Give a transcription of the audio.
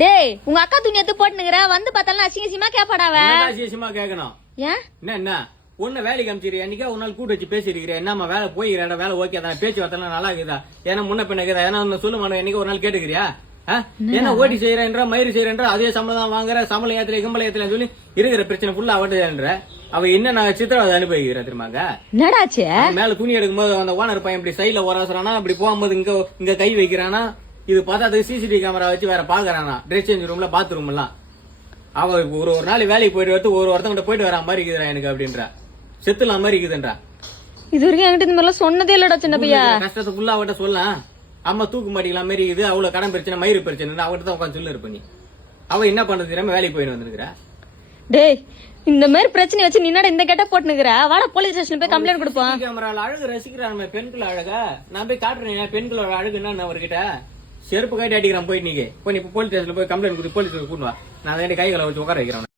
டேய் உங்க அக்கா துணி எடுத்து போட்டுனுங்கற வந்து பார்த்தாலும் அசிங்கமா கேப்பாடாவ. அசிங்கமா கேக்கணும். ஏன் என்ன ஒண்ணு வேலைக்கு அமிச்சிரு என்னைக்கா ஒரு நாள் கூட்டு வச்சு பேசிருக்கிறேன். என்னம்மா வேலை போய்கிறேன், வேலை ஓகே தான், பேச்சு வார்த்தை நல்லா இருக்குதா, ஏன்னா முன்ன பின்ன இருக்குதா, ஏன்னா சொல்லுமா என்னைக்கு ஒரு நாள் கேட்டுக்கிறியா? ஏன்னா ஓட்டி செய்யறேன்ற மயிறு செய்யறேன்ற அதே சம்பளம் தான் வாங்குற, சம்பளம் ஏத்துல கும்பல ஏத்துல சொல்லி இருக்கிற பிரச்சனை ஃபுல்லா அவட்ட அவ என்ன நான் சித்திரவதை அனுபவிக்கிறேன் தெரியுமாங்க. என்னடாச்சு மேல துணி எடுக்கும்போது அந்த ஓனர் பையன் இப்படி சைட்ல ஓராசுறானா, இப்படி போகும்போது இங்க கை வைக்கிறானா, இது பார்த்தா அதுக்கு சிசிடிவி கேமரா வச்சு வேற பாக்குறானா, ட்ரெஸ் சேஞ்ச் ரூம்ல பாத்ரூம் எல்லாம். அவ ஒரு நாள் வேலைக்கு போயிட்டு வந்து ஒருத்தவங்க போயிட்டு வர மாதிரி இருக்குதுடா எனக்கு அப்படின்ற, செத்துலாம் மாதிரி இருக்குதுன்றா. இது வரைக்கும் என்கிட்ட இந்த மாதிரிலாம் சொன்னதே இல்லடா சின்ன பையா. கஷ்டத்தை ஃபுல்லா அவட்ட சொல்லலாம். அம்மா தூக்கு மாட்டிக்கலாம் மாதிரி இது, அவ்வளவு கடன் பிரச்சனை மயிறு பிரச்சனை அவட்ட தான் உட்காந்து சொல்லு இருப்ப. நீ அவ என்ன பண்றது தெரியாம வேலைக்கு போயிட்டு வந்துருக்கா. டேய் இந்த மாதிரி பிரச்சனை வச்சு நீ என்னடா இந்த கேட்ட போட்டுனுக்குற, வாடா போலீஸ் ஸ்டேஷன்ல போய் கம்ப்ளைண்ட் கொடுப்போம். கேமரால அழகு ரசிக்கிறான் பெண்கள் அழகா, நான் போய் காட்டுறேன் பெண்களோட அழகு என்ன அவர்கிட்ட. செருப்பு காட்டி அடிக்கிறான் போயிட்டு நீங்க போய் போலீஸ் ஸ்டேஷன்ல போய் கம்ப்ளைண்ட் கொடுத்து போலீஸ் கூட்டு வா, நான் கை கலை வச்சு உட்கார வைக்கிறேன்.